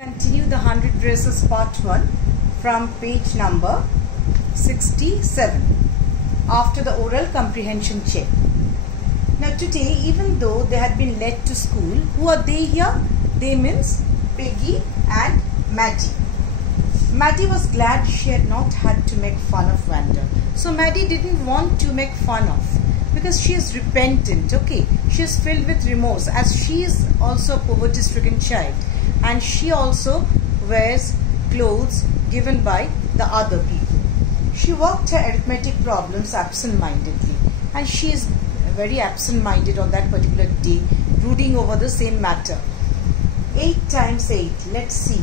Continue the 100 dresses part 1 from page number 67 after the oral comprehension check. Now today, even though they had been led to school, who are they here? They means Peggy and Maddie. Maddie was glad she had not had to make fun of Wanda. So Maddie didn't want to make fun of, because she is repentant, okay? She is filled with remorse, as she is also a poverty-stricken child. And she also wears clothes given by the other people. She worked her arithmetic problems absent-mindedly, and she is very absent-minded on that particular day, brooding over the same matter. 8 times 8, let's see.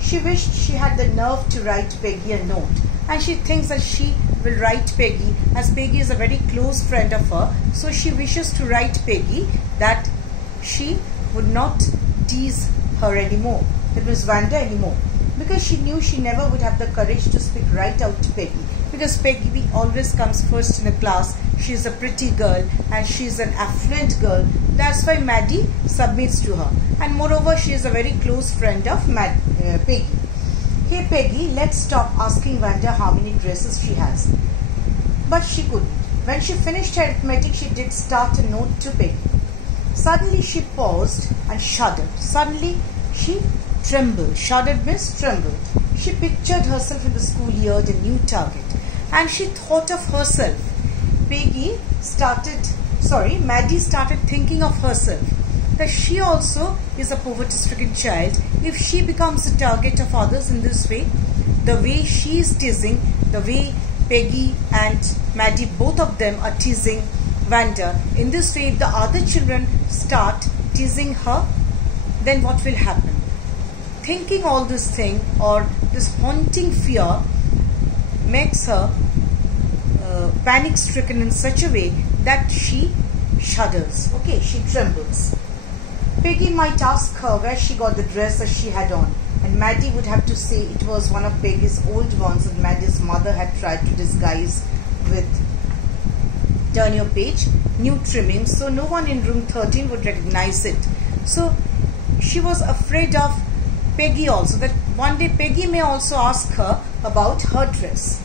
She wished she had the nerve to write Peggy a note, and she thinks that she will write Peggy, as Peggy is a very close friend of her, so she wishes to write Peggy that she would not tease her anymore, that was Wanda anymore, because she knew she never would have the courage to speak right out to Peggy, because Peggy always comes first in the class. She is a pretty girl and she is an affluent girl. That's why Maddie submits to her, and moreover she is a very close friend of Peggy. Hey Peggy, let's stop asking Wanda how many dresses she has. But she couldn't. When she finished her arithmetic, she did start a note to Peggy. Suddenly she paused and shuddered. Suddenly she trembled. Shuddered means trembled. She pictured herself in the school year at a new target, and she thought of herself. Maddie started thinking of herself, that she also is a poverty-stricken child. If she becomes the target of others in this way, the way she is teasing, the way Peggy and Maddie, both of them are teasing Wanda, in this way, if the other children start teasing her, then what will happen? Thinking all this thing, or this haunting fear, makes her panic-stricken in such a way that she shudders. Okay, she trembles. Peggy might ask her where she got the dress that she had on, and Maddie would have to say it was one of Peggy's old ones that Maddie's mother had tried to disguise with, turn your page, new trimmings, so no one in room 13 would recognize it. So she was afraid of Peggy also, that one day Peggy may also ask her about her dress.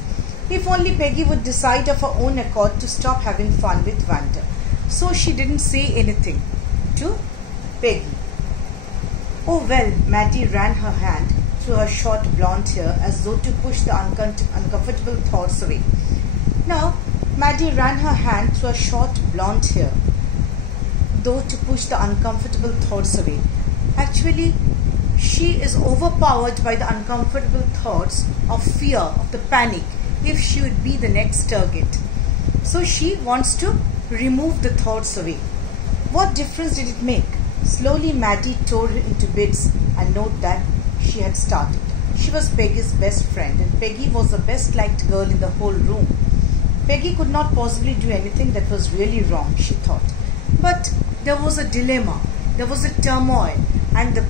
If only Peggy would decide of her own accord to stop having fun with Wanda. So she didn't say anything to Peggy. Oh well, Maddie ran her hand through her short blonde hair as though to push the uncomfortable thoughts away. Now, Maddie ran her hand through her short blonde hair, though to push the uncomfortable thoughts away. Actually, she is overpowered by the uncomfortable thoughts of fear, of the panic, if she would be the next target. So she wants to remove the thoughts away. What difference did it make? Slowly Maddie tore into bits a note that she had started. She was Peggy's best friend, and Peggy was the best liked girl in the whole room. Peggy could not possibly do anything that was really wrong, she thought. But there was a dilemma, there was a turmoil, and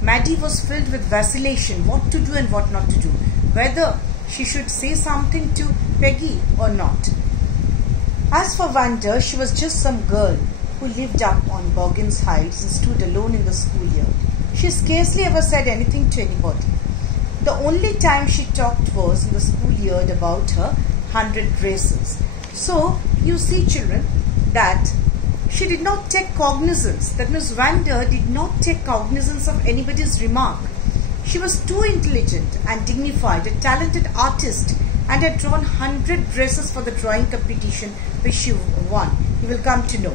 Maddie was filled with vacillation, what to do and what not to do, whether she should say something to Peggy or not. As for Wanda, she was just some girl who lived up on Boggins Heights and stood alone in the schoolyard. She scarcely ever said anything to anybody. The only time she talked was in the schoolyard about her 100 dresses. So, you see children, that she did not take cognizance, that Miss Wanda did not take cognizance of anybody's remark. She was too intelligent and dignified, a talented artist, and had drawn 100 dresses for the drawing competition which she won. You will come to know.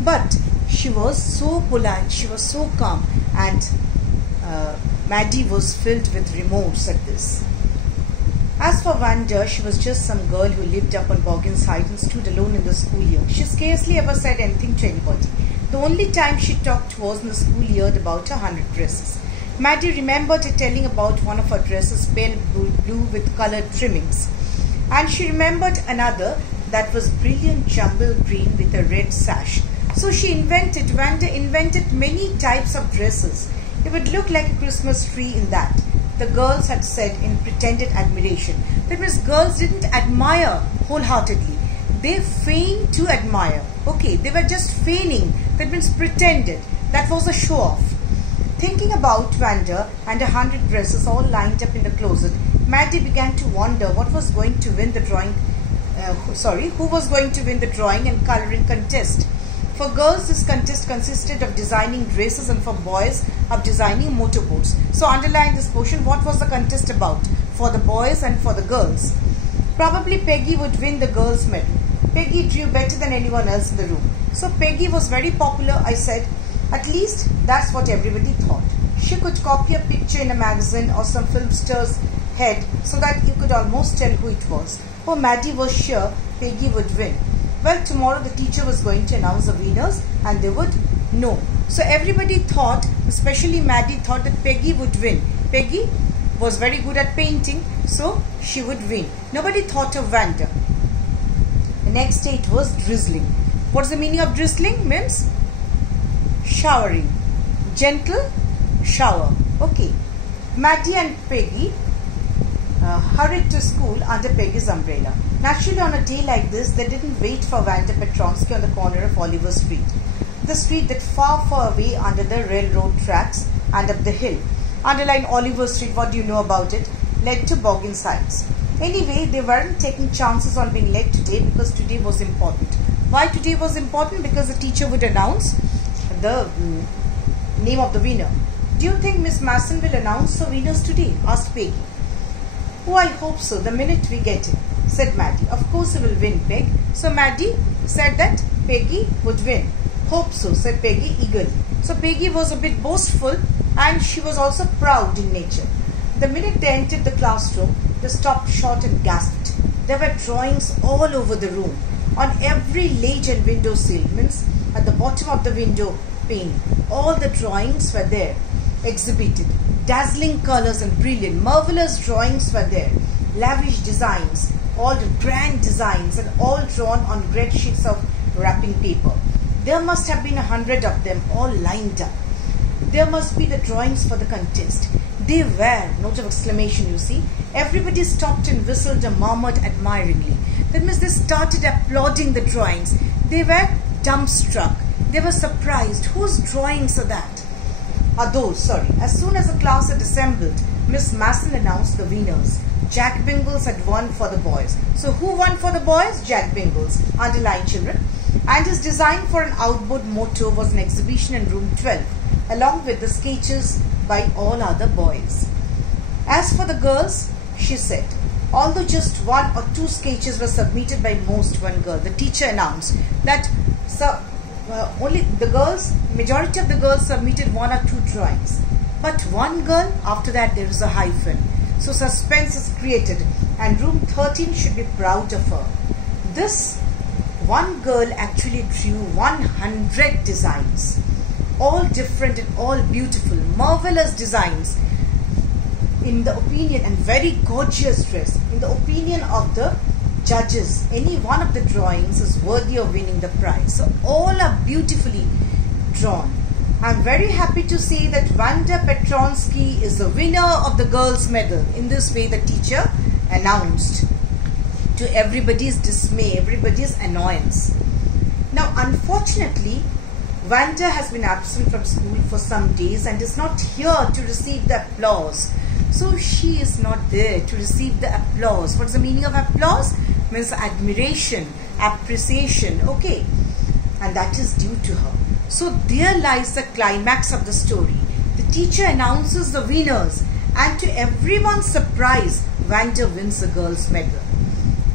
But she was so polite, she was so calm, and Maddie was filled with remorse at this. As for Wanda, she was just some girl who lived up on Boggins Heights and stood alone in the schoolyard. She scarcely ever said anything to anybody. The only time she talked was in the schoolyard about her 100 dresses. Maddie remembered her telling about one of her dresses, pale blue with coloured trimmings. And she remembered another that was brilliant jumble green with a red sash. So Wanda invented many types of dresses. It would look like a Christmas tree in that, the girls had said in pretended admiration. That means girls didn't admire wholeheartedly. They feigned to admire. Okay, they were just feigning. That means pretended. That was a show-off. Thinking about Wanda and 100 dresses all lined up in the closet, Maddie began to wonder what was going to win the who was going to win the drawing and coloring contest. For girls, this contest consisted of designing dresses, and for boys, of designing motorboats. So underline this portion, what was the contest about for the boys and for the girls? Probably Peggy would win the girls' medal. Peggy drew better than anyone else in the room. So Peggy was very popular, I said. At least that's what everybody thought. She could copy a picture in a magazine or some filmster's head so that you could almost tell who it was. Oh, Maddie was sure Peggy would win. Well, tomorrow the teacher was going to announce the winners and they would know. So everybody thought, especially Maddie, thought that Peggy would win. Peggy was very good at painting, so she would win. Nobody thought of Wanda. The next day it was drizzling. What's the meaning of drizzling? Means showering. Gentle shower. Okay. Maddie and Peggy hurried to school under Peggy's umbrella. Naturally, on a day like this, they didn't wait for Wanda Petronsky on the corner of Oliver Street, the street that far away under the railroad tracks and up the hill. Underline Oliver Street, what do you know about it? Led to Boggins Heights. Anyway, they weren't taking chances on being late today because today was important. Why today was important? Because the teacher would announce the name of the winner. Do you think Miss Masson will announce the winners today? Asked Peggy. Oh, I hope so, the minute we get it, said Maddie. Of course he will win, Peg. So Maddie said that Peggy would win. Hope so, said Peggy eagerly. So Peggy was a bit boastful and she was also proud in nature. The minute they entered the classroom, they stopped short and gasped. There were drawings all over the room. On every ledge and window sill, means at the bottom of the window pane, all the drawings were there, exhibited. Dazzling colors and brilliant, marvelous drawings were there. Lavish designs, all grand designs, and all drawn on great sheets of wrapping paper. There must have been 100 of them, all lined up. There must be the drawings for the contest. They were, note of exclamation, you see. Everybody stopped and whistled and murmured admiringly. That means they started applauding the drawings. They were dumbstruck. They were surprised. Whose drawings are that? As soon as the class had assembled, Miss Masson announced the winners. Jack Bingles had won for the boys. So who won for the boys? Jack Bingles. Underline, children. And his design for an outboard motor was an exhibition in room 12, along with the sketches by all other boys. As for the girls, she said, although just 1 or 2 sketches were submitted by most one girl, the teacher announced that only the girls, majority of the girls submitted 1 or 2 drawings. But one girl, after that there is a hyphen. So suspense is created and room 13 should be proud of her. This one girl actually drew 100 designs. All different and all beautiful, marvelous designs. In the opinion, and very gorgeous dress. In the opinion of the judges, any one of the drawings is worthy of winning the prize. So all are beautifully drawn. I'm very happy to say that Wanda Petronsky is the winner of the girls' medal. In this way, the teacher announced, to everybody's dismay, everybody's annoyance. Now, unfortunately, Wanda has been absent from school for some days and is not here to receive the applause. So she is not there to receive the applause. What's the meaning of applause? Means admiration, appreciation, okay. And that is due to her. So there lies the climax of the story. The teacher announces the winners, and to everyone's surprise, Wanda wins the girls' medal.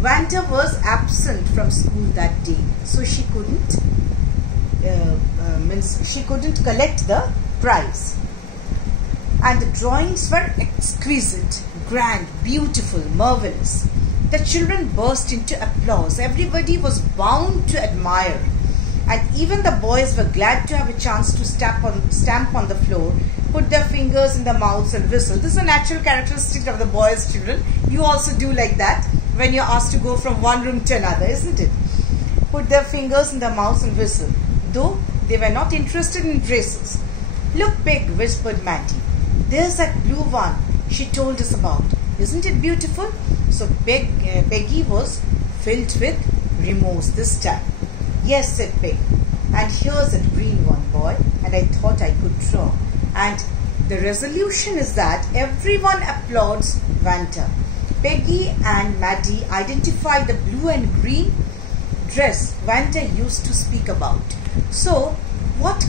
Wanda was absent from school that day, so she couldn't collect the prize. And the drawings were exquisite, grand, beautiful, marvelous. The children burst into applause. Everybody was bound to admire. And even the boys were glad to have a chance to stamp on the floor, put their fingers in their mouths and whistle. This is a natural characteristic of the boys, children. You also do like that when you're asked to go from one room to another, isn't it? Put their fingers in their mouths and whistle, though they were not interested in dresses. Look, Peg, whispered Mattie. There's that blue one she told us about. Isn't it beautiful? So Peggy was filled with remorse this time. Yes, said Peg. And here's that green one, boy. And I thought I could draw. And the resolution is that everyone applauds Vanta. Peggy and Maddie identify the blue and green dress Vanta used to speak about. So what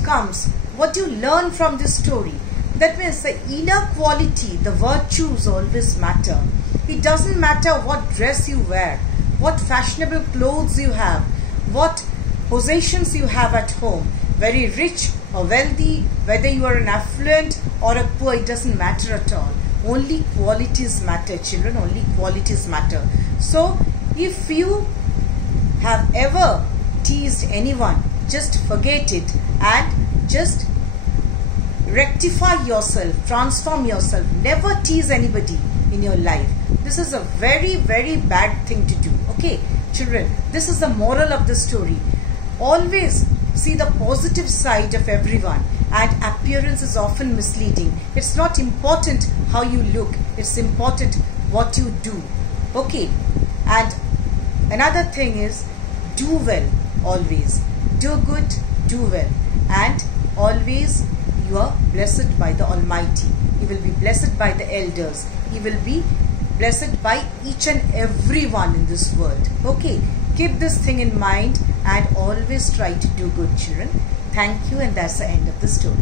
do you learn from this story? That means the inner quality, the virtues always matter. It doesn't matter what dress you wear, what fashionable clothes you have, what possessions you have at home, very rich or wealthy, whether you are an affluent or a poor, it doesn't matter at all. Only qualities matter, children, only qualities matter. So if you have ever teased anyone, just forget it and just rectify yourself, transform yourself. Never tease anybody in your life. This is a very, very bad thing to do. Okay, children, this is the moral of the story. Always see the positive side of everyone, and appearance is often misleading. It's not important how you look, it's important what you do. Okay, and another thing is do well. Always do good, do well, and always you are blessed by the Almighty. You will be blessed by the elders. You will be blessed by each and everyone in this world. Okay, keep this thing in mind and always try to do good, children. Thank you, and that's the end of the story.